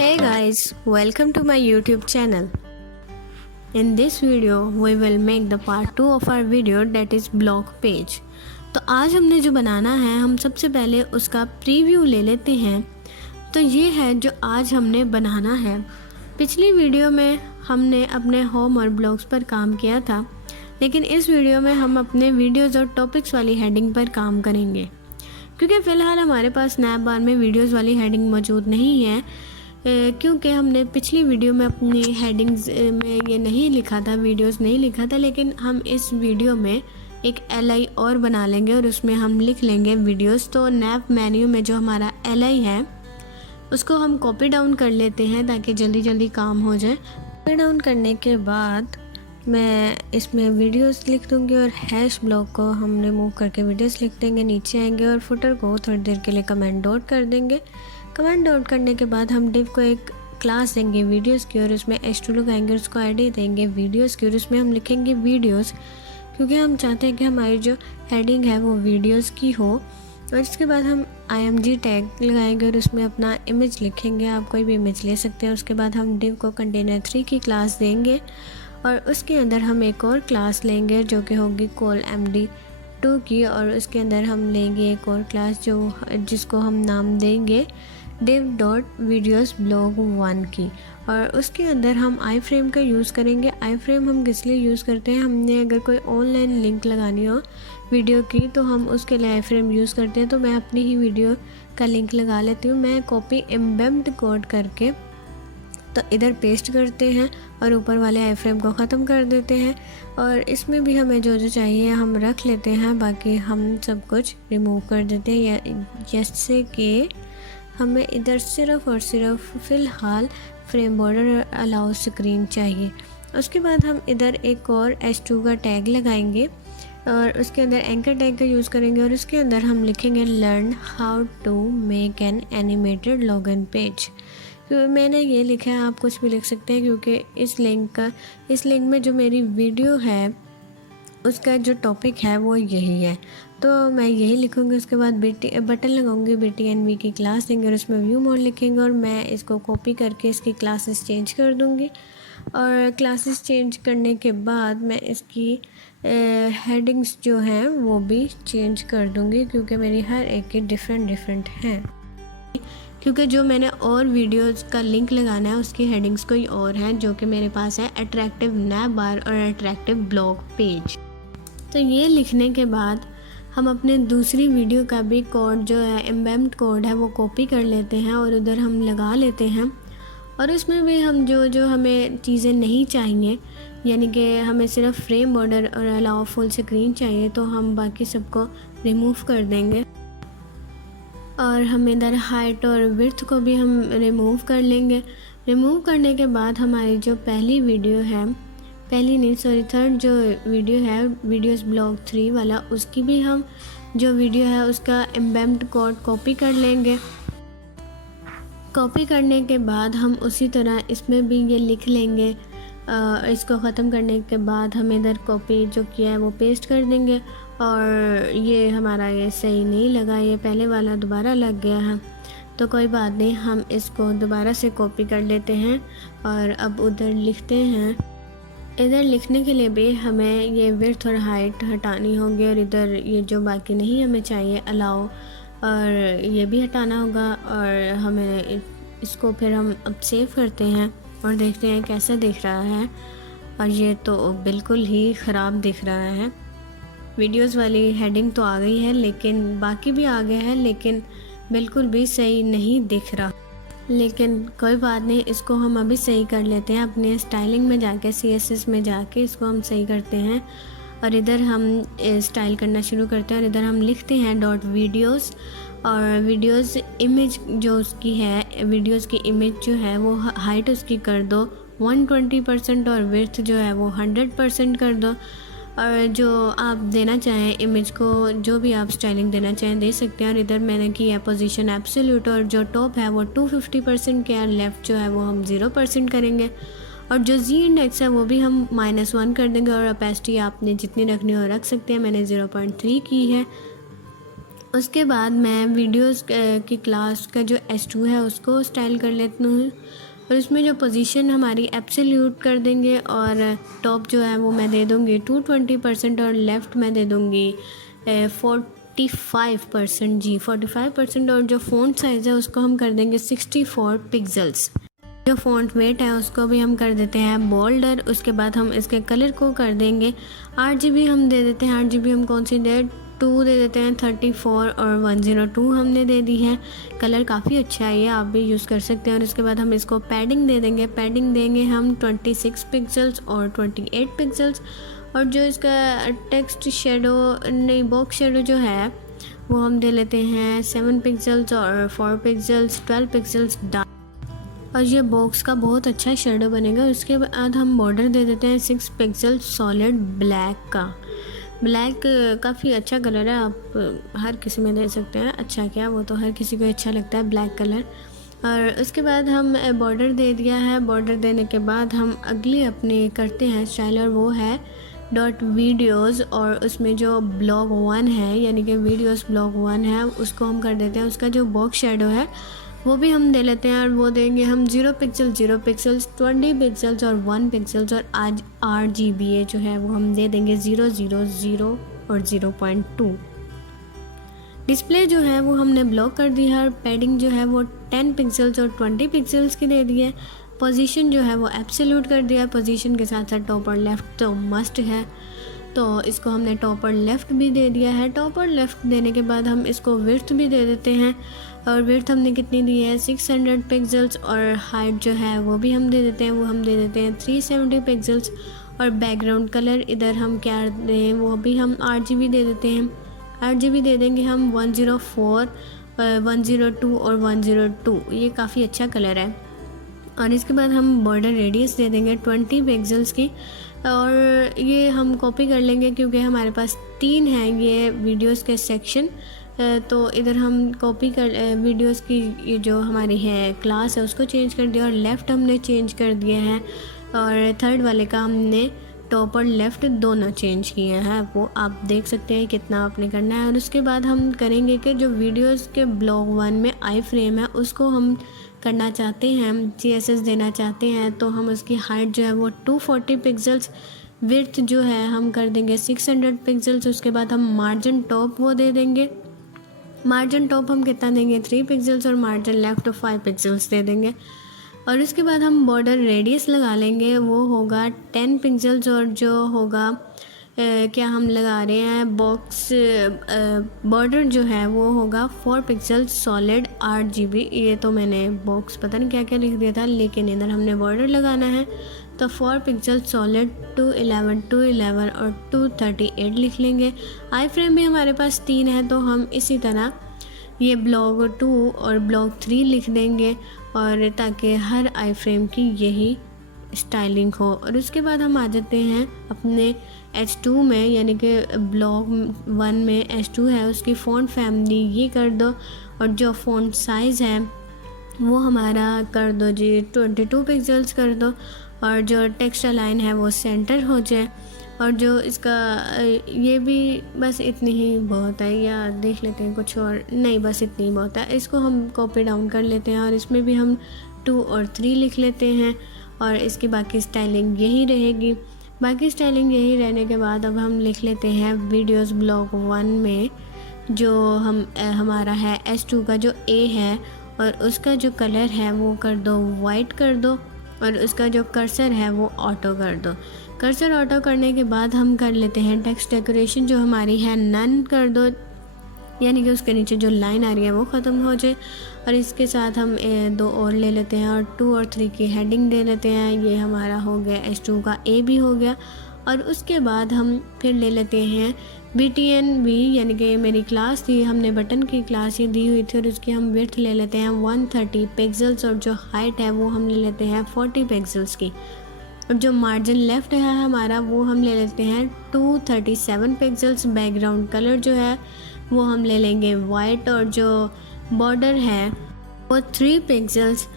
Hey guys, welcome to my YouTube channel. In this video, we will make the part 2 of our video that is blog page. तो आज हमने जो बनाना है हम सबसे पहले उसका प्रीव्यू ले लेते हैं। तो ये है जो आज हमने बनाना है। पिछली वीडियो में हमने अपने होम और ब्लॉग्स पर काम किया था, लेकिन इस वीडियो में हम अपने वीडियोज़ और टॉपिक्स वाली हेडिंग पर काम करेंगे, क्योंकि फ़िलहाल हमारे पास स्नैप बार में वीडियोज़ वाली हेडिंग मौजूद नहीं है, क्योंकि हमने पिछली वीडियो में अपनी हेडिंग्स में ये नहीं लिखा था, वीडियोस नहीं लिखा था। लेकिन हम इस वीडियो में एक LI और बना लेंगे और उसमें हम लिख लेंगे वीडियोस। तो नैप मेन्यू में जो हमारा LI है उसको हम कॉपी डाउन कर लेते हैं ताकि जल्दी जल्दी काम हो जाए। कॉपी डाउन करने के बाद मैं इसमें वीडियोस लिख दूँगी और हैश ब्लॉक को हम रिमूव करके वीडियोस लिख देंगे। नीचे आएंगे और फुटर को थोड़ी देर के लिए कमेंट डॉट कर देंगे। कमेंट आउट करने के बाद हम डिव को एक क्लास देंगे वीडियोस की और उसमें h2 लगाएंगे, उसको आईडी देंगे वीडियोस की और उसमें हम लिखेंगे वीडियोस, क्योंकि हम चाहते हैं कि हमारी जो हेडिंग है वो वीडियोस की हो। और इसके बाद हम img टैग लगाएंगे और उसमें अपना इमेज लिखेंगे। आप कोई भी इमेज ले सकते हैं। उसके बाद हम डिव को कंटेनर 3 की क्लास देंगे और उसके अंदर हम एक और क्लास लेंगे जो कि होगी कॉल md2 की, और उसके अंदर हम लेंगे एक और क्लास जिसको हम नाम देंगे div.videosblog1 की, और उसके अंदर हम आई फ्रेम का यूज़ करेंगे। आई फ्रेम हम किस लिए यूज़ करते हैं, हमने अगर कोई ऑनलाइन लिंक लगानी हो वीडियो की तो हम उसके लिए आई फ्रेम यूज़ करते हैं। तो मैं अपनी ही वीडियो का लिंक लगा लेती हूँ। मैं कॉपी एम्बेड कोड करके तो इधर पेस्ट करते हैं और ऊपर वाले आई फ्रेम को ख़त्म कर देते हैं, और इसमें भी हमें जो चाहिए हम रख लेते हैं, बाकी हम सब कुछ रिमूव कर देते हैं। जैसे कि हमें इधर सिर्फ़ और सिर्फ फ़िलहाल फ्रेम बॉर्डर अलाउ स्क्रीन चाहिए। उसके बाद हम इधर एक और h2 का टैग लगाएंगे और उसके अंदर एंकर टैग का यूज़ करेंगे और उसके अंदर हम लिखेंगे learn how to make an animated login page. मैंने ये लिखा है, आप कुछ भी लिख सकते हैं, क्योंकि इस लिंक में जो मेरी वीडियो है उसका जो टॉपिक है वो यही है, तो मैं यही लिखूँगी। उसके बाद बटन लगाऊंगी, BTNV की क्लास देंगे और उसमें व्यू मोड लिखेंगे और मैं इसको कॉपी करके इसकी क्लासेस चेंज कर दूँगी। और क्लासेस चेंज करने के बाद मैं इसकी हेडिंग्स जो हैं वो भी चेंज कर दूँगी, क्योंकि मेरी हर एक की डिफरेंट हैं। क्योंकि जो मैंने और वीडियोज़ का लिंक लगाना है उसकी हेडिंग्स कोई और हैं, जो कि मेरे पास है अट्रैक्टिव नैप बार और अट्रैक्टिव ब्लॉग पेज। तो ये लिखने के बाद हम अपने दूसरी वीडियो का भी कोड जो है एम्बेड कोड है वो कॉपी कर लेते हैं और उधर हम लगा लेते हैं। और उसमें भी हम जो हमें चीज़ें नहीं चाहिए, यानी कि हमें सिर्फ फ्रेम बॉर्डर और अलाउ फुल स्क्रीन चाहिए, तो हम बाकी सबको रिमूव कर देंगे। और हम इधर हाइट और विड्थ को भी हम रिमूव कर लेंगे। रिमूव करने के बाद हमारी जो पहली वीडियो है, थर्ड जो वीडियो है वीडियोस ब्लॉग 3 वाला, उसकी भी हम जो वीडियो है उसका एम्बेड कोड कॉपी कर लेंगे। कॉपी करने के बाद हम उसी तरह इसमें भी ये लिख लेंगे। इसको ख़त्म करने के बाद हम इधर कॉपी जो किया है वो पेस्ट कर देंगे। और ये हमारा ये सही नहीं लगा, ये पहले वाला दोबारा लग गया है, तो कोई बात नहीं, हम इसको दोबारा से कॉपी कर लेते हैं और अब उधर लिखते हैं। इधर लिखने के लिए भी हमें ये विड्थ और हाइट हटानी होगी और इधर ये जो बाकी नहीं हमें चाहिए अलाउ, और ये भी हटाना होगा। और हमें इसको फिर हम अब सेव करते हैं और देखते हैं कैसा दिख रहा है। और ये तो बिल्कुल ही ख़राब दिख रहा है। वीडियोस वाली हेडिंग तो आ गई है, लेकिन बाकी भी आ गया है, लेकिन बिल्कुल भी सही नहीं दिख रहा। लेकिन कोई बात नहीं, इसको हम अभी सही कर लेते हैं। अपने स्टाइलिंग में जाके CSS में जाके इसको हम सही करते हैं और इधर हम स्टाइल करना शुरू करते हैं और इधर हम लिखते हैं .videos, और वीडियोस इमेज जो उसकी है, वीडियोस की इमेज जो है वो हाइट उसकी कर दो 120% और विड्थ जो है वो 100% कर दो। और जो आप देना चाहें इमेज को, जो भी आप स्टाइलिंग देना चाहें दे सकते हैं। और इधर मैंने की है पोजीशन एब्सोल्यूट, और जो टॉप है वो 250% के, और लेफ़्ट जो है वो हम 0% करेंगे। और जो Z इंडेक्स है वो भी हम -1 कर देंगे। और ओपेसिटी आपने जितनी रखनी हो रख सकते हैं, मैंने 0.3 की है। उसके बाद मैं वीडियोस की क्लास का जो S2 है उसको स्टाइल कर लेती हूँ, और इसमें जो पोजीशन हमारी एब्सोल्यूट कर देंगे, और टॉप जो है वो मैं दे दूँगी 220% और लेफ़्ट में दे दूँगी 45%, जी 45%। और जो फ़ॉन्ट साइज़ है उसको हम कर देंगे 64 पिक्सल्स। जो फ़ॉन्ट वेट है उसको भी हम कर देते हैं बोल्डर। उसके बाद हम इसके कलर को कर देंगे 8GB हम दे देते हैं। 8GB हम कौन सी दे 2 दे देते हैं, 34 और 102 हमने दे दी है। कलर काफ़ी अच्छा है, ये आप भी यूज़ कर सकते हैं। और इसके बाद हम इसको पैडिंग दे देंगे। पैडिंग देंगे हम 26 पिक्सल्स और 28 पिक्सल्स। और जो इसका टेक्स्ट शेडो नहीं बॉक्स शेडो जो है वो हम दे लेते हैं 7 पिक्सल्स और 4 पिक्सल्स 12 पिक्सल्स डार्क। और ये बॉक्स का बहुत अच्छा शेडो बनेगा। उसके बाद हम बॉर्डर दे देते हैं 6 पिक्सल सॉलिड ब्लैक का। ब्लैक काफ़ी अच्छा कलर है, आप हर किसी में दे सकते हैं। अच्छा क्या, वो तो हर किसी को अच्छा लगता है ब्लैक कलर। और उसके बाद हम बॉर्डर दे दिया है। बॉर्डर देने के बाद हम अगली अपने करते हैं स्टाइल, और वो है डॉट वीडियोज़। और उसमें जो ब्लॉग 1 है यानी कि वीडियोज़ ब्लॉग 1 है उसको हम कर देते हैं। उसका जो बॉक्स शेडो है वो भी हम दे लेते हैं, और वो देंगे हम 0 पिक्सल 0 पिक्सल्स 20 पिक्सल्स और 1 पिक्सल्स। और आज RGBA जो है वो हम दे देंगे 0 0 0 और 0.2। डिस्प्ले जो है वो हमने ब्लॉक कर दी है, और पैडिंग जो है वो 10 पिक्सल्स और 20 पिक्सल्स की दे दी है। पोजीशन जो है वो एब्सोल्यूट कर दिया। पोजीशन के साथ साथ टॉप और लेफ़्ट तो मस्ट है, तो इसको हमने टॉप और लेफ़्ट भी दे दिया है। टॉप और लेफ़्ट देने के बाद हम इसको विड्थ भी दे देते हैं, और विड्थ हमने कितनी दी है 600 पिक्सल्स। और हाइट जो है वो भी हम दे देते हैं, वो हम दे देते हैं 370 पिक्सल्स। और बैकग्राउंड कलर इधर हम क्या दें, वो भी हम 8GB दे देते हैं। 8GB दे देंगे हम 104, 102 और 102। ये काफ़ी अच्छा कलर है। और इसके बाद हम बॉर्डर रेडियस दे देंगे 20 पिक्सल्स की। और ये हम कॉपी कर लेंगे क्योंकि हमारे पास 3 हैं ये वीडियोस के सेक्शन, तो इधर हम कॉपी कर वीडियोस की ये जो हमारी है क्लास है उसको चेंज कर दिया, और लेफ़्ट हमने चेंज कर दिया है। और थर्ड वाले का हमने टॉप और लेफ़्ट दोनों चेंज किए हैं, वो आप देख सकते हैं कितना आपने करना है। और उसके बाद हम करेंगे कि जो वीडियोस के ब्लॉग 1 में आई फ्रेम है उसको हम करना चाहते हैं, CSS देना चाहते हैं, तो हम उसकी हाइट जो है वो 240 पिक्सल्स, विड्थ जो है हम कर देंगे 600 पिक्सल्स। उसके बाद हम मार्जिन टॉप वो दे देंगे। मार्जिन टॉप हम कितना देंगे 3 पिक्सल्स, और मार्जिन लेफ़्ट 5 पिक्सल्स दे देंगे। और उसके बाद हम बॉर्डर रेडियस लगा लेंगे, वो होगा 10 पिक्सल्स। और जो होगा क्या हम लगा रहे हैं बॉक्स बॉर्डर जो है वो होगा 4 पिक्सल सॉलिड 8GB। ये तो मैंने बॉक्स पता नहीं क्या क्या लिख दिया था, लेकिन इधर हमने बॉर्डर लगाना है तो 4 पिक्सल सॉलिड 211 211 और 238 लिख लेंगे। आई फ्रेम भी हमारे पास 3 है, तो हम इसी तरह ये ब्लॉग 2 और ब्लॉग 3 लिख देंगे, और ताकि हर आई फ्रेम की यही स्टाइलिंग हो। और उसके बाद हम आ जाते हैं अपने H2 में, यानी कि ब्लॉग 1 में H2 है उसकी फ़ॉन्ट फैमिली ये कर दो, और जो फ़ॉन्ट साइज़ है वो हमारा कर दो जी 22 पिक्सल्स कर दो, और जो टेक्स्ट अलाइन है वो सेंटर हो जाए। और जो इसका ये भी बस इतनी ही बहुत है, या देख लेते हैं कुछ और, नहीं बस इतनी ही बहुत है। इसको हम कॉपी डाउन कर लेते हैं, और इसमें भी हम 2 और 3 लिख लेते हैं, और इसकी बाकी स्टाइलिंग यही रहेगी। बाकी स्टाइलिंग यही रहने के बाद अब हम लिख लेते हैं वीडियोस ब्लॉग 1 में जो हमारा है S2 का जो A है, और उसका जो कलर है वो कर दो वाइट कर दो, और उसका जो कर्सर है वो ऑटो कर दो। कर्सर ऑटो करने के बाद हम कर लेते हैं टेक्स्ट डेकोरेशन जो हमारी है नन कर दो, यानी कि उसके नीचे जो लाइन आ रही है वो ख़त्म हो जाए। और इसके साथ हम 2 और ले लेते हैं, और 2 और 3 की हेडिंग दे लेते हैं। ये हमारा हो गया S2 का A भी हो गया। और उसके बाद हम फिर ले लेते हैं BTN भी, यानी कि मेरी क्लास थी, हमने बटन की क्लास ये दी हुई थी, और उसकी हम विड्थ ले लेते हैं 130 पिक्सल्स, और जो हाइट है वो हम ले लेते हैं 40 पिक्सल्स की। और जो मार्जिन लेफ़्ट है हमारा वो हम ले लेते हैं 237 पिक्सल्स। बैकग्राउंड कलर जो है वो हम ले लेंगे वाइट, और जो बॉर्डर है वो 3 पिक्सल्स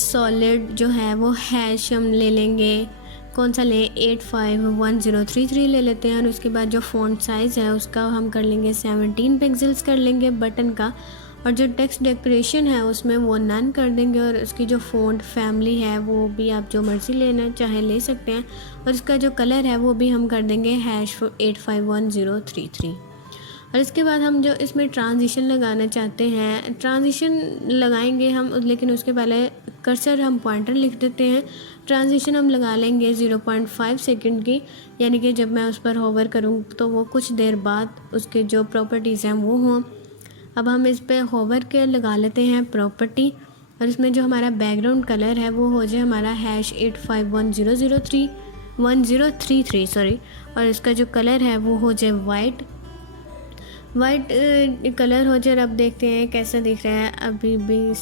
सॉलिड जो है वो हैश हम ले लेंगे कौन सा लें, 851033 ले लेते हैं। और उसके बाद जो फ़ॉन्ट साइज़ है उसका हम कर लेंगे 17 पिक्सेल्स कर लेंगे बटन का। और जो टेक्स्ट डेकोरेशन है उसमें वो नन कर देंगे। और उसकी जो फ़ॉन्ट फैमिली है वो भी आप जो मर्ज़ी लेना चाहे ले सकते हैं। और इसका जो कलर है वो भी हम कर देंगे #851033। और इसके बाद हम जो इसमें ट्रांजिशन लगाना चाहते हैं, ट्रांजिशन लगाएंगे हम, लेकिन उसके पहले कर्सर हम पॉइंटर लिख देते हैं। ट्रांजिशन हम लगा लेंगे 0.5 सेकंड की, यानी कि जब मैं उस पर होवर करूँ तो वो कुछ देर बाद उसके जो प्रॉपर्टीज़ हैं वो हों। अब हम इस पर होवर के लगा लेते हैं प्रॉपर्टी। और इसमें जो हमारा बैकग्राउंड कलर है वो हो जाए हमारा #851033 सॉरी। और इसका जो कलर है वो हो जाए वाइट कलर हो जाए। और अब देखते हैं कैसा दिख रहा है। अभी भी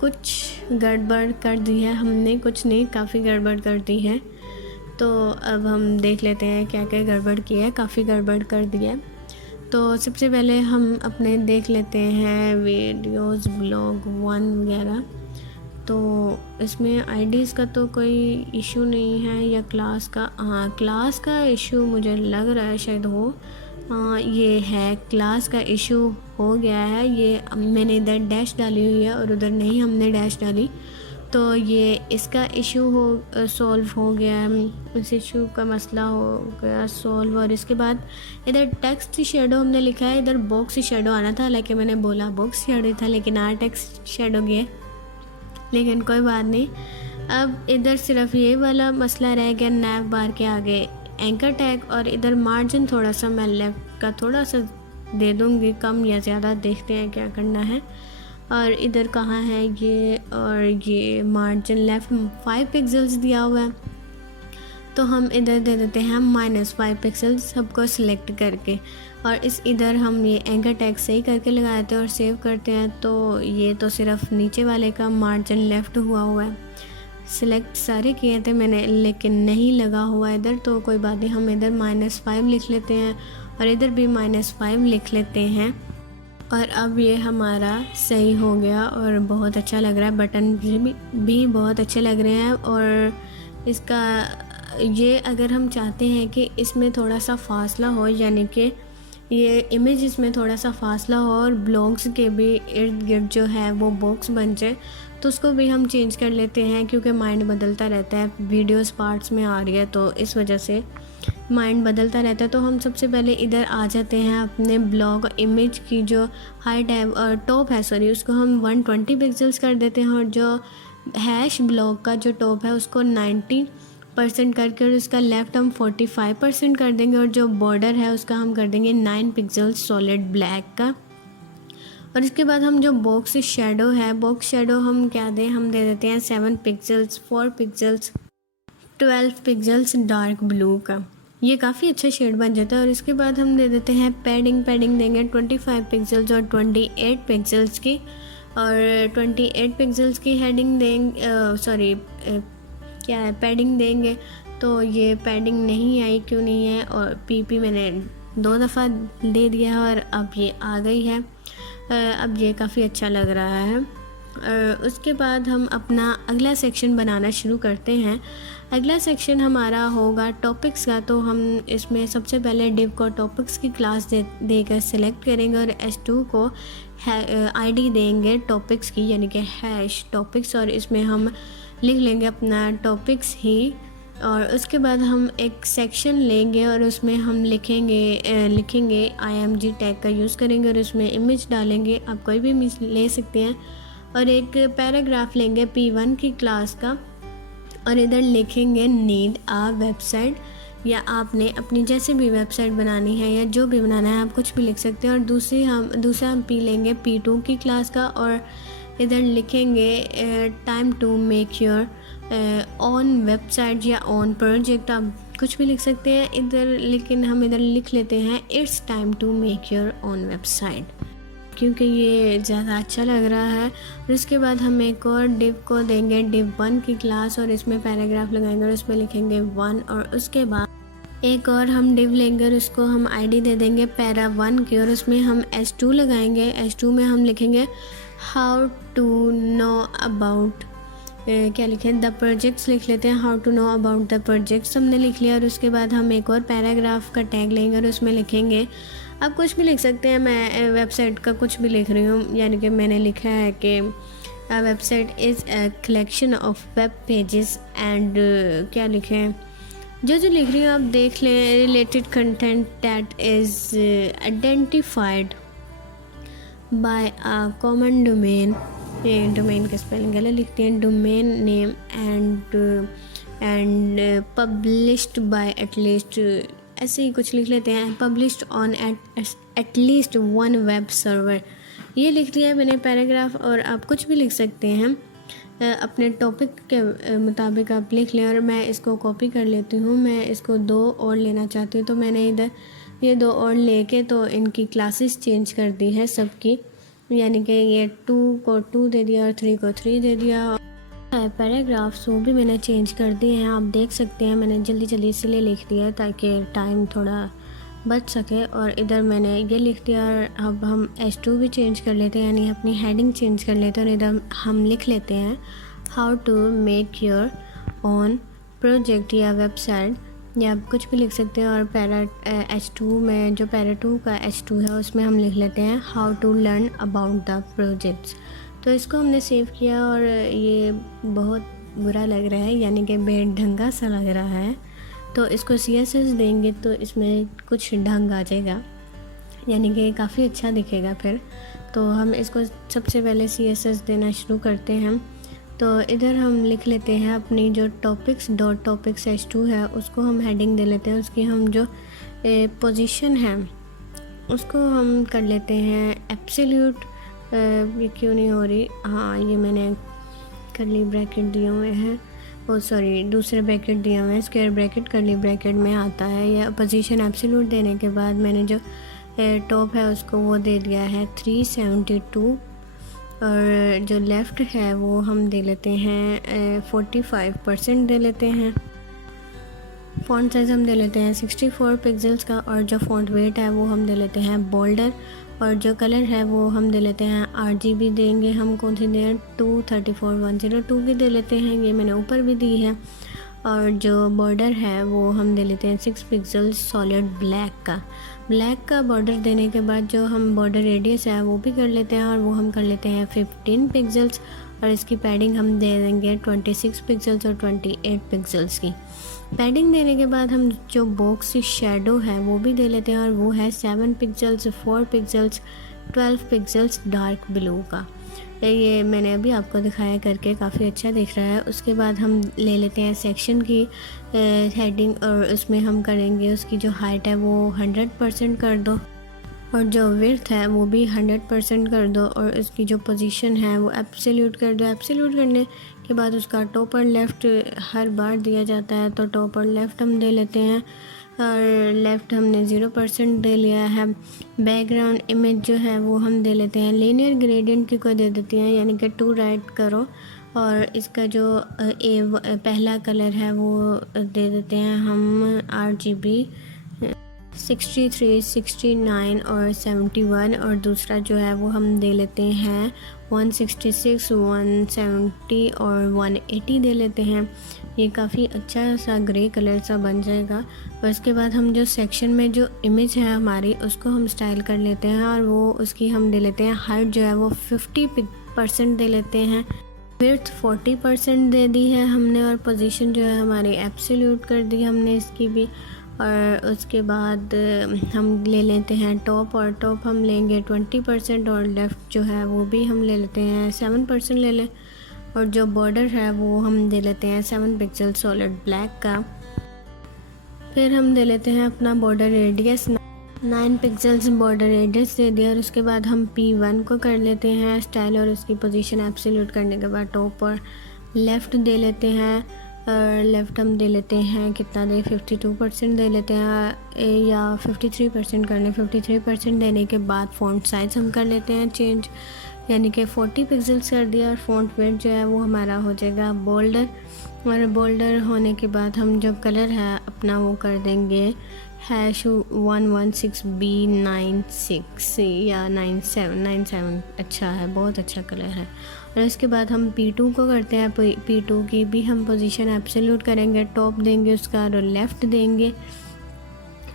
कुछ गड़बड़ कर दी है हमने, कुछ नहीं, काफ़ी गड़बड़ कर दी है। तो अब हम देख लेते हैं क्या क्या गड़बड़ किया है। काफ़ी गड़बड़ कर दिया है। तो सबसे पहले हम अपने देख लेते हैं वीडियोस ब्लॉग 1 वगैरह। तो इसमें आईडीज़ का तो कोई इशू नहीं है, या क्लास का, हाँ क्लास का इशू मुझे लग रहा है शायद हो, हाँ ये है, क्लास का इशू हो गया है। ये मैंने इधर डैश डाली हुई है और उधर नहीं हमने डैश डाली, तो ये इसका इशू हो सॉल्व हो गया है, इस इशू का मसला हो गया सॉल्व। और इसके बाद इधर टेक्स्ट शेडो हमने लिखा है, इधर बॉक्स शेडो आना था, लेकिन मैंने बोला बॉक्स शेडो था लेकिन टेक्स्ट शेडो गया, लेकिन कोई बात नहीं। अब इधर सिर्फ ये वाला मसला रह गया, नैव बार के आगे एंकर टैग। और इधर मार्जिन थोड़ा सा मैं लेफ़्ट का थोड़ा सा दे दूँगी, कम या ज़्यादा देखते हैं क्या करना है। और इधर कहाँ है ये, और ये मार्जिन लेफ़्ट 5 पिक्सेल्स दिया हुआ है, तो हम इधर दे देते हैं -5 पिक्सेल्स सबको सिलेक्ट करके। और इस इधर हम ये एंकर टैग सही करके लगा देते हैं और सेव करते हैं। तो ये तो सिर्फ नीचे वाले का मार्जिन लेफ़्ट हुआ है, सिलेक्ट सारे किए थे मैंने लेकिन नहीं लगा हुआ इधर, तो कोई बात नहीं, हम इधर -5 लिख लेते हैं और इधर भी -5 लिख लेते हैं। और अब ये हमारा सही हो गया और बहुत अच्छा लग रहा है, बटन भी बहुत अच्छे लग रहे हैं। और इसका ये अगर हम चाहते हैं कि इसमें थोड़ा सा फासला हो, यानी कि ये इमेज इसमें थोड़ा सा फासला हो और ब्लॉग्स के भी इर्द गिर्द जो है वो बॉक्स बन जाए, तो उसको भी हम चेंज कर लेते हैं, क्योंकि माइंड बदलता रहता है, वीडियोस पार्ट्स में आ रही है तो इस वजह से माइंड बदलता रहता है। तो हम सबसे पहले इधर आ जाते हैं अपने ब्लॉग इमेज की जो हाइट है और टॉप है सॉरी, उसको हम 120 पिक्सेल्स कर देते हैं। और जो हैश ब्लॉग का जो टॉप है उसको 90% करके, और उसका लेफ़्ट हम 45% कर देंगे। और जो बॉर्डर है उसका हम कर देंगे 9 पिक्सेल्स सॉलिड ब्लैक का। और इसके बाद हम जो बॉक्स शेडो है, बॉक्स शेडो हम क्या दें, हम दे देते हैं 7 pixels, 4 pixels, 12 pixels dark blue का। ये काफ़ी अच्छा शेड बन जाता है। और इसके बाद हम दे देते हैं पैडिंग देंगे 25 पिक्सेल्स और 28 पिक्सेल्स की। और 28 पिक्सेल्स की हेडिंग देंगे, सॉरी क्या है, पैडिंग देंगे। तो ये पैडिंग नहीं आई, क्यों नहीं है, और पीपी मैंने 2 दफ़ा दे दिया और अब ये आ गई है। अब ये काफ़ी अच्छा लग रहा है। उसके बाद हम अपना अगला सेक्शन बनाना शुरू करते हैं। अगला सेक्शन हमारा होगा टॉपिक्स का। तो हम इसमें सबसे पहले डिव को टॉपिक्स की क्लास देकर सेलेक्ट करेंगे और S2 को आईडी देंगे टॉपिक्स की, यानी कि हैश टॉपिक्स। और इसमें हम लिख लेंगे अपना टॉपिक्स ही। और उसके बाद हम एक सेक्शन लेंगे और उसमें हम लिखेंगे IMG टैग का यूज़ करेंगे और उसमें इमेज डालेंगे, आप कोई भी इमेज ले सकते हैं। और एक पैराग्राफ लेंगे P1 की क्लास का और इधर लिखेंगे नीड आ वेबसाइट, या आपने अपनी जैसे भी वेबसाइट बनानी है या जो भी बनाना है आप कुछ भी लिख सकते हैं। और दूसरा हम P लेंगे P2 की क्लास का और इधर लिखेंगे time to make your own website या ऑन प्रोजेक्ट, आप कुछ भी लिख सकते हैं इधर, लेकिन हम इधर लिख लेते हैं it's time to make your own website, क्योंकि ये ज़्यादा अच्छा लग रहा है। और इसके बाद हम एक और डिव को देंगे डिव 1 की क्लास और इसमें पैराग्राफ लगाएंगे और उसमें लिखेंगे 1। और उसके बाद एक और हम डिव लेंगे और उसको हम आईडी दे देंगे पैरा 1 की और उसमें हम S2 लगाएंगे। S2 में हम लिखेंगे हाउ टू नो अबाउट क्या लिखें, द प्रोजेक्ट्स लिख लेते हैं, how to know about the projects हमने लिख लिया। और उसके बाद हम एक और पैराग्राफ का टैग लेंगे और उसमें लिखेंगे, आप कुछ भी लिख सकते हैं, मैं वेबसाइट का कुछ भी लिख रही हूँ, यानी कि मैंने लिखा है कि website is a collection of web pages and क्या लिखें, जो लिख रही हूँ आप देख लें, related content that is identified by a common domain. ये डोमेन का स्पेलिंग गलत लिखते हैं, domain name and published by at least, ऐसे ही कुछ लिख लेते हैं, published on at least one web server. ये लिख दिया है मैंने पैराग्राफ। और आप कुछ भी लिख सकते हैं अपने टॉपिक के मुताबिक आप लिख लें। और मैं इसको कॉपी कर लेती हूँ, मैं इसको 2 और लेना चाहती हूँ, तो मैंने इधर ये 2 और लेके तो इनकी क्लासेस चेंज कर दी है सबकी, यानी कि ये 2 को 2 दे दिया और 3 को 3 दे दिया। पैराग्राफ्स वो भी मैंने चेंज कर दिए हैं, आप देख सकते हैं, मैंने जल्दी जल्दी इसलिए लिख दिया ताकि टाइम थोड़ा बच सके। और इधर मैंने ये लिख दिया। और अब हम H2 भी चेंज कर लेते हैं, यानी अपनी हेडिंग चेंज कर लेते हैं। और इधर हम लिख लेते हैं how to make your own project या वेबसाइट, या आप कुछ भी लिख सकते हैं। और पैरा H2 में जो पैरा 2 का H2 है उसमें हम लिख लेते हैं how to learn about the projects. तो इसको हमने सेव किया और ये बहुत बुरा लग रहा है, यानी कि बेढंगा सा लग रहा है। तो इसको CSS देंगे तो इसमें कुछ ढंग आ जाएगा, यानी कि काफ़ी अच्छा दिखेगा फिर। तो हम इसको सबसे पहले CSS देना शुरू करते हैं। तो इधर हम लिख लेते हैं अपनी जो टॉपिक्स H2 है उसको हम हेडिंग दे लेते हैं, उसकी हम जो पोजीशन है उसको हम कर लेते हैं एब्सोल्यूट। ये क्यों नहीं हो रही, हाँ ये मैंने कर्ली ब्रैकेट दिए हुए हैं, ओ सॉरी दूसरे ब्रैकेट दिए हुए हैं, स्क्वायर ब्रैकेट कर्ली ब्रैकेट में आता है। या पोजीशन एब्सोल्यूट देने के बाद मैंने जो टॉप है उसको वो दे दिया है 372 और जो लेफ़्ट है वो हम दे लेते हैं 45% दे लेते हैं। फ़ॉन्ट साइज़ हम दे लेते हैं 64 पिक्सेल्स का। और जो फ़ॉन्ट वेट है वो हम दे लेते हैं बोल्डर। और जो कलर है वो हम दे लेते हैं RGB देंगे, हम कौन सी दें 234102 की दे लेते हैं, ये मैंने ऊपर भी दी है। और जो बॉर्डर है वो हम दे लेते हैं 6 पिक्सल सॉलिड ब्लैक का बॉर्डर देने के बाद जो हम बॉर्डर रेडियस है वो भी कर लेते हैं और वो हम कर लेते हैं 15 पिक्सल्स। और इसकी पैडिंग हम दे देंगे 26 पिक्सल्स और 28 पिक्सल्स की पैडिंग देने के बाद हम जो बॉक्स की शेडो है वो भी दे लेते हैं और वो है 7 pixels, 4 pixels, 12 pixels dark blue का। ये मैंने अभी आपको दिखाया करके काफ़ी अच्छा दिख रहा है। उसके बाद हम ले लेते हैं सेक्शन की हेडिंग और उसमें हम करेंगे उसकी जो हाइट है वो 100% कर दो और जो विड्थ है वो भी 100% कर दो और उसकी जो पोजीशन है वो एब्सोल्यूट कर दो। एब्सोल्यूट करने के बाद उसका टॉप और लेफ़्ट हर बार दिया जाता है, तो टॉप और लेफ़्ट हम दे लेते हैं और लेफ़्ट हमने 0% दे लिया है। बैकग्राउंड इमेज जो है वो हम दे लेते हैं लीनियर ग्रेडियंट की को दे देती हैं, यानी कि 2 राइट करो और इसका जो पहला कलर है वो दे देते हैं हम RGB 63, 69 और 71 और दूसरा जो है वो हम दे लेते हैं 166, 170 और 180 दे लेते हैं। ये काफ़ी अच्छा सा ग्रे कलर सा बन जाएगा। और उसके बाद हम जो सेक्शन में जो इमेज है हमारी उसको हम स्टाइल कर लेते हैं और वो उसकी हम दे लेते हैं हाइट जो है वो 50% दे लेते हैं, विड्थ 40% दे दी है हमने और पोजीशन जो है हमारी एब्सोल्यूट कर दी हमने इसकी भी। और उसके बाद हम ले लेते हैं टॉप और टॉप हम लेंगे 20% और लेफ़्ट जो है वो भी हम ले लेते हैं 7% ले लें। और जो बॉर्डर है वो हम दे लेते हैं 7 पिक्सल सॉलिड ब्लैक का। फिर हम दे लेते हैं अपना border radius 9 pixels border radius दे दिया और उसके बाद हम P1 को कर लेते हैं स्टाइल और उसकी पोजीशन एब्सोल्यूट करने के बाद टॉप और लेफ़्ट दे लेते हैं। लेफ़्ट हम दे लेते हैं कितना दे 52% दे लेते हैं या 53% कर लें। 53% देने के बाद फ़ॉन्ट साइज़ हम कर लेते हैं चेंज, यानी कि 40 पिक्सल्स कर दिया और फ़ॉन्ट वेट जो है वो हमारा हो जाएगा बोल्डर। और बोल्डर होने के बाद हम जो कलर है अपना वो कर देंगे #116B96 या 97 अच्छा है, बहुत अच्छा कलर है। और इसके बाद हम P2 को करते हैं। P2 की भी हम पोजीशन एब्सोल्यूट करेंगे, टॉप देंगे उसका और लेफ़्ट देंगे।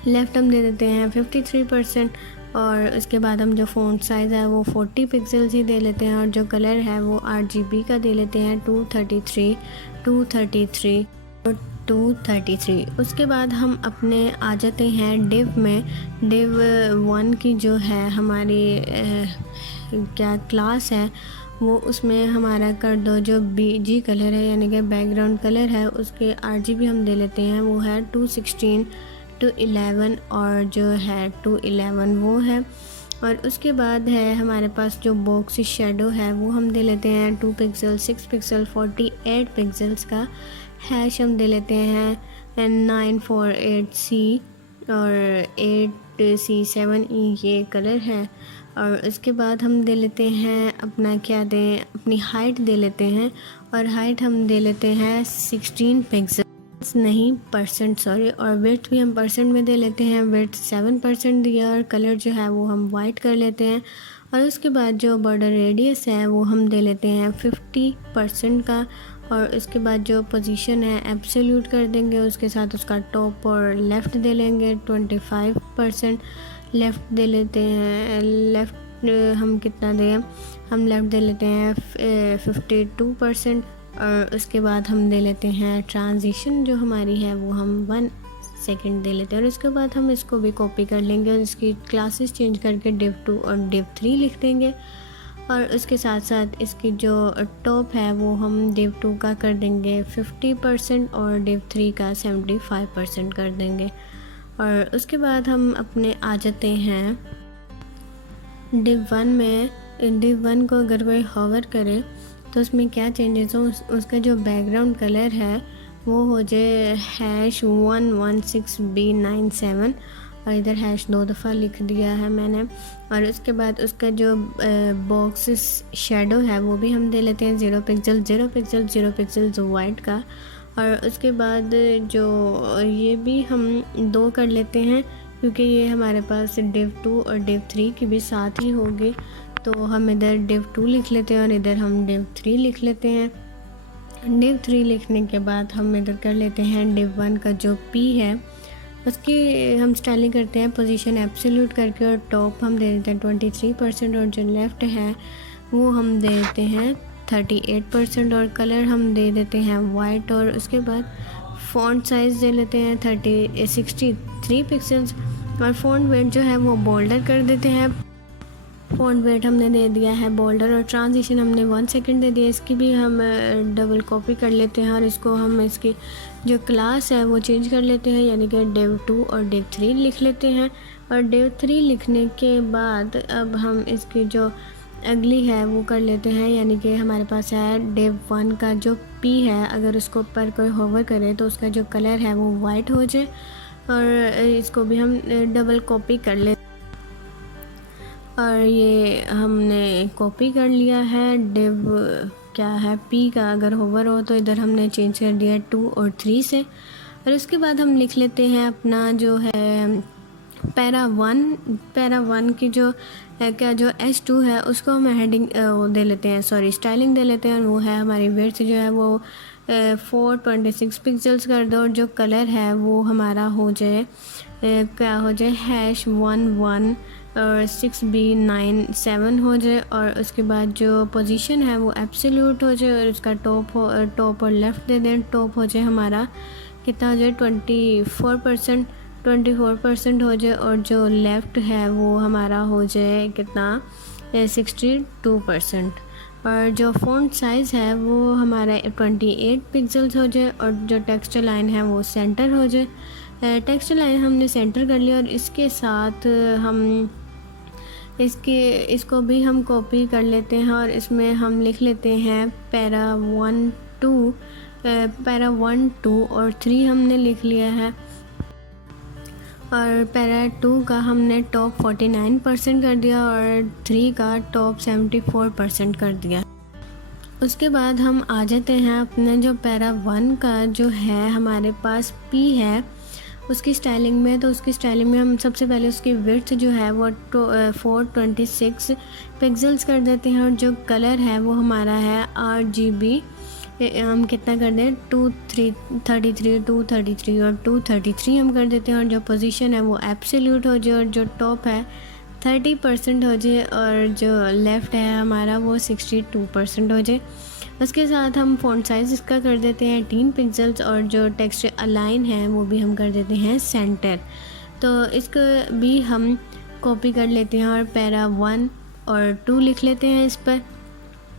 लेफ़्ट हम दे देते हैं 53% और उसके बाद हम जो फ़ॉन्ट साइज़ है वो 40 पिक्सल्स ही दे लेते हैं और जो कलर है वो RGB का दे लेते हैं 233 और 233। उसके बाद हम अपने आ जाते हैं डिव में। डिव 1 की जो है हमारी क्या क्लास है वो, उसमें हमारा कर दो जो BG कलर है यानी कि बैकग्राउंड कलर है, उसके RGB हम दे लेते हैं, वो है 216 211 और जो है 211 वो है। और उसके बाद है हमारे पास जो बॉक्स शेडो है वो हम दे लेते हैं 2 पिक्सल 6 पिक्सल 48 पिक्सल्स का। हैश हम दे लेते हैं 948C और 8C7E ये कलर है। और उसके बाद हम दे लेते हैं अपना क्या दें, अपनी हाइट दे लेते हैं और हाइट हम दे लेते हैं 16 पिक्सल नहीं परसेंट सॉरी। और विड्थ भी हम परसेंट में दे लेते हैं, विड्थ 7% दिया और कलर जो है वो हम वाइट कर लेते हैं। और उसके बाद जो बॉर्डर रेडियस है वो हम दे लेते हैं 50% का। और उसके बाद जो पोजीशन है एब्सोल्यूट कर देंगे, उसके साथ उसका टॉप और लेफ़्ट दे लेंगे 25%। लेफ़्ट दे लेते हैं, लेफ़्ट हम कितना दें, हम लेफ़्ट दे लेते हैं 52% और उसके बाद हम दे लेते हैं ट्रांजिशन जो हमारी है वो हम 1 सेकंड दे लेते हैं। और उसके बाद हम इसको भी कॉपी कर लेंगे और इसकी क्लासेस चेंज करके div 2 और div 3 लिख देंगे। और उसके साथ साथ इसकी जो टॉप है वो हम div 2 का कर देंगे 50% और div 3 का 75% कर देंगे। और उसके बाद हम अपने आ जाते हैं div 1 में। div 1 को अगर कोई हॉवर करे तो उसमें क्या चेंजेस हो, उसका जो बैकग्राउंड कलर है वो हो जाए #116B97 और इधर हैश 2 दफ़ा लिख दिया है मैंने। और उसके बाद उसका जो बॉक्स शेडो है वो भी हम दे लेते हैं 0 पिक्सल वाइट का। और उसके बाद जो ये भी हम 2 कर लेते हैं क्योंकि ये हमारे पास div 2 और div 3 की भी साथ ही होगी, तो हम इधर div 2 लिख लेते हैं और इधर हम div 3 लिख लेते हैं। div 3 लिखने के बाद हम इधर कर लेते हैं div 1 का जो P है उसकी हम स्टाइलिंग करते हैं पोजीशन एब्सोल्यूट करके और टॉप हम दे देते हैं 23% और जो लेफ़्ट है वो हम दे देते हैं 38% और कलर हम दे देते हैं वाइट। और उसके बाद फ़ॉन्ट साइज़ दे लेते हैं 63 पिक्सल्स और फ़ॉन्ट वेट जो है वो बोल्डर कर देते हैं। फ़ॉन्ट वेट हमने दे दिया है बोल्डर और ट्रांजिशन हमने 1 सेकंड दे दिया। इसकी भी हम डबल कॉपी कर लेते हैं और इसको हम इसकी जो क्लास है वो चेंज कर लेते हैं यानी कि div 2 और div 3 लिख लेते हैं। और div 3 लिखने के बाद अब हम इसकी जो अगली है वो कर लेते हैं यानी कि हमारे पास है div 1 का जो P है, अगर उसको पर कोई होवर करे तो उसका जो कलर है वो वाइट हो जाए और इसको भी हम डबल कॉपी कर लेते और ये हमने कॉपी कर लिया है। div क्या है P का अगर होवर हो तो इधर हमने चेंज कर दिया 2 और 3 से। और उसके बाद हम लिख लेते हैं अपना जो है पैरा 1 की जो क्या जो H2 है उसको हम हेडिंग वो दे लेते हैं, सॉरी स्टाइलिंग दे लेते हैं और वो है हमारी विड्थ जो है वो 426 पिक्सल्स कर दो और जो कलर है वो हमारा हो जाए क्या हो जाए #11 और 6B97 हो जाए। और उसके बाद जो पोजीशन है वो एब्सोल्यूट हो जाए और उसका टॉप और लेफ़्ट दे दें। टॉप हो जाए हमारा कितना हो जाए 24% हो जाए और जो लेफ़्ट है वो हमारा हो जाए कितना 62%। और जो फ़ॉन्ट साइज़ है वो हमारा 28 पिक्सल्स हो जाए और जो टेक्स्ट लाइन है वो सेंटर हो जाए। टेक्स्ट लाइन हमने सेंटर कर लिया और इसके साथ हम इसको भी हम कॉपी कर लेते हैं और इसमें हम लिख लेते हैं पैरा 1 2 और 3 हमने लिख लिया है। और पैरा 2 का हमने टॉप 49% कर दिया और 3 का टॉप 74% कर दिया। उसके बाद हम आ जाते हैं अपने जो पैरा 1 का जो है हमारे पास P है उसकी स्टाइलिंग में। तो उसकी स्टाइलिंग में हम सबसे पहले उसकी विड्थ जो है वो 426 पिक्सल्स कर देते हैं, और जो कलर है वो हमारा है RGB। हम कितना कर दें 233 और 233 हम कर देते हैं, और जो पोजीशन है वो एब्सोल्यूट हो जाए, और जो टॉप है 30% हो जाए, और जो लेफ़्ट है हमारा वो 62% हो जाए। उसके साथ हम फ़ॉन्ट साइज़ इसका कर देते हैं 3 पिक्सल्स, और जो टेक्स्ट अलाइन है वो भी हम कर देते हैं सेंटर। तो इसको भी हम कॉपी कर लेते हैं और पैरा 1 और 2 लिख लेते हैं। इस पर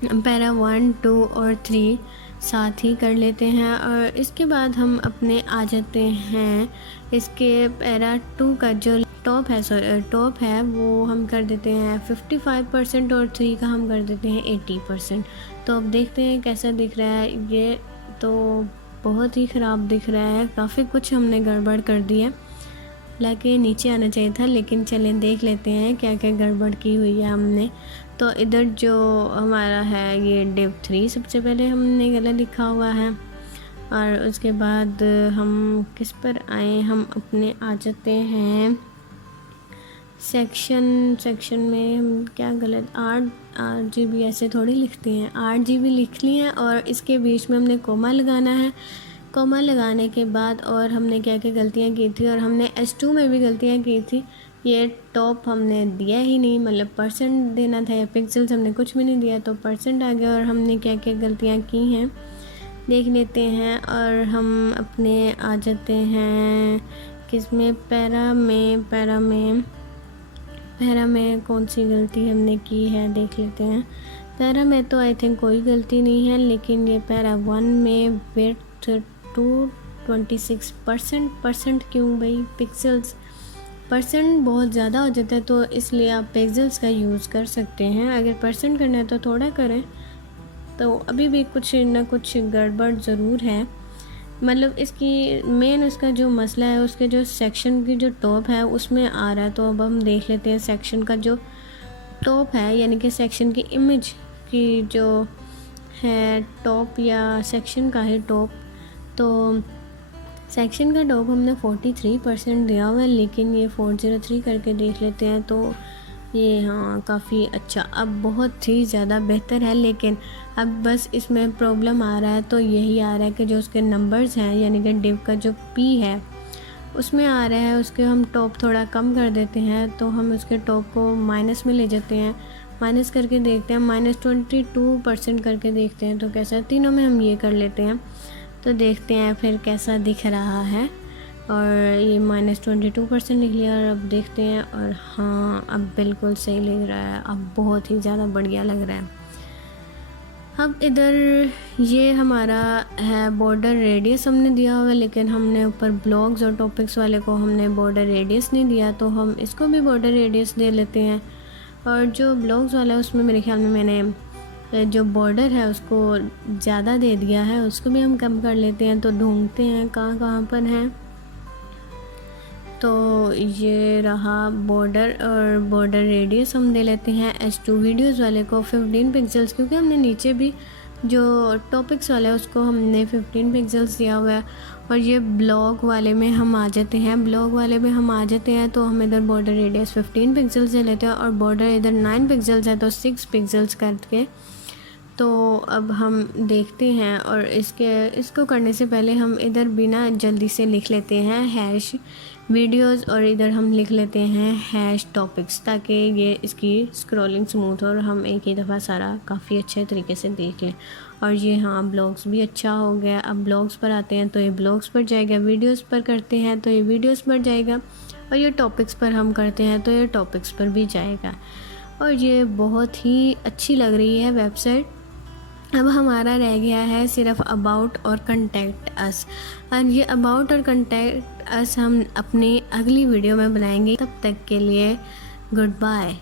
पैरा 1, 2 और 3 साथ ही कर लेते हैं, और इसके बाद हम अपने आ जाते हैं इसके पैरा 2 का जो टॉप है वो हम कर देते हैं 55%, और 3 का हम कर देते हैं 80%। तो अब देखते हैं कैसा दिख रहा है। ये तो बहुत ही ख़राब दिख रहा है, काफ़ी कुछ हमने गड़बड़ कर दी है, लाके नीचे आना चाहिए था, लेकिन चलें देख लेते हैं क्या क्या गड़बड़ की हुई है हमने। तो इधर जो हमारा है ये div 3 सबसे पहले हमने गलत लिखा हुआ है, और उसके बाद हम किस पर आए, हम अपने आ जाते हैं सेक्शन में। हम क्या गलत RGB ऐसे थोड़ी लिखते हैं, RGB लिख लिए हैं, और इसके बीच में हमने कोमा लगाना है। कोमा लगाने के बाद और हमने क्या क्या गलतियाँ की थी, और हमने S2 में भी गलतियाँ की थी। ये टॉप हमने दिया ही नहीं, मतलब परसेंट देना था या पिक्सल्स, हमने कुछ भी नहीं दिया, तो परसेंट आ गया। और हमने क्या क्या गलतियाँ की हैं देख लेते हैं, और हम अपने आ जाते हैं किसमें, पैरा में कौन सी गलती हमने की है देख लेते हैं। पैरा में तो आई थिंक कोई गलती नहीं है, लेकिन ये पैरा 1 में विड्थ 226% क्यों भाई, पिक्सल्स परसेंट बहुत ज़्यादा हो जाता है, तो इसलिए आप पिक्सल्स का यूज़ कर सकते हैं। अगर परसेंट करना है तो थोड़ा करें। तो अभी भी कुछ ना कुछ गड़बड़ ज़रूर है, मतलब इसकी मेन उसका जो मसला है उसके जो सेक्शन की जो टॉप है उसमें आ रहा है। तो अब हम देख लेते हैं सेक्शन का जो टॉप है, यानी कि सेक्शन की इमेज की जो है टॉप, या सेक्शन का है टॉप। तो सेक्शन का टॉप हमने 43% दिया हुआ है, लेकिन ये 403 करके देख लेते हैं तो ये हाँ काफ़ी अच्छा, अब बहुत ही ज़्यादा बेहतर है। लेकिन अब बस इसमें प्रॉब्लम आ रहा है, तो यही आ रहा है कि जो उसके नंबर्स हैं, यानी कि div का जो P है उसमें आ रहा है, उसके हम टॉप थोड़ा कम कर देते हैं। तो हम उसके टॉप को माइनस में ले जाते हैं, माइनस करके देखते हैं, -22% करके देखते हैं तो कैसा है। तीनों में हम ये कर लेते हैं तो देखते हैं फिर कैसा दिख रहा है। और ये -22% निकल लिया, और अब देखते हैं, और हाँ अब बिल्कुल सही लग रहा है, अब बहुत ही ज़्यादा बढ़िया लग रहा है। अब इधर ये हमारा है बॉर्डर रेडियस हमने दिया हुआ है, लेकिन हमने ऊपर ब्लॉग्स और टॉपिक्स वाले को हमने बॉर्डर रेडियस नहीं दिया, तो हम इसको भी बॉर्डर रेडियस दे लेते हैं। और जो ब्लॉग्स वाला है उसमें मेरे ख्याल में मैंने जो बॉर्डर है उसको ज़्यादा दे दिया है, उसको भी हम कम कर लेते हैं। तो ढूंढते हैं कहाँ पर है, तो ये रहा बॉर्डर, और बॉर्डर रेडियस हम दे लेते हैं H2 वीडियोस वाले को 15 पिक्सल्स, क्योंकि हमने नीचे भी जो टॉपिक्स वाला है उसको हमने 15 पिक्सल्स दिया हुआ है। और ये ब्लॉग वाले में हम आ जाते हैं, तो हम इधर बॉर्डर रेडियस 15 पिक्सल्स दे लेते हैं, और बॉर्डर इधर 9 पिक्सल्स है तो 6 पिक्सल्स करके। तो अब हम देखते हैं, और इसको करने से पहले हम इधर बिना जल्दी से लिख लेते हैं हैश वीडियोस, और इधर हम लिख लेते हैं हैश टॉपिक्स, ताकि ये इसकी स्क्रॉलिंग स्मूथ हो और हम एक ही दफ़ा सारा काफ़ी अच्छे तरीके से देख लें। और ये हाँ ब्लॉग्स भी अच्छा हो गया। अब ब्लॉग्स पर आते हैं तो ये ब्लॉग्स पर जाएगा, वीडियोस पर करते हैं तो ये वीडियोस पर जाएगा, और ये टॉपिक्स पर हम करते हैं तो ये टॉपिक्स पर भी जाएगा। और ये बहुत ही अच्छी लग रही है वेबसाइट। अब हमारा रह गया है सिर्फ अबाउट और कंटैक्ट अस, और ये अबाउट और कंटैक्ट अस हम अपनी अगली वीडियो में बनाएंगे। तब तक के लिए गुड बाय।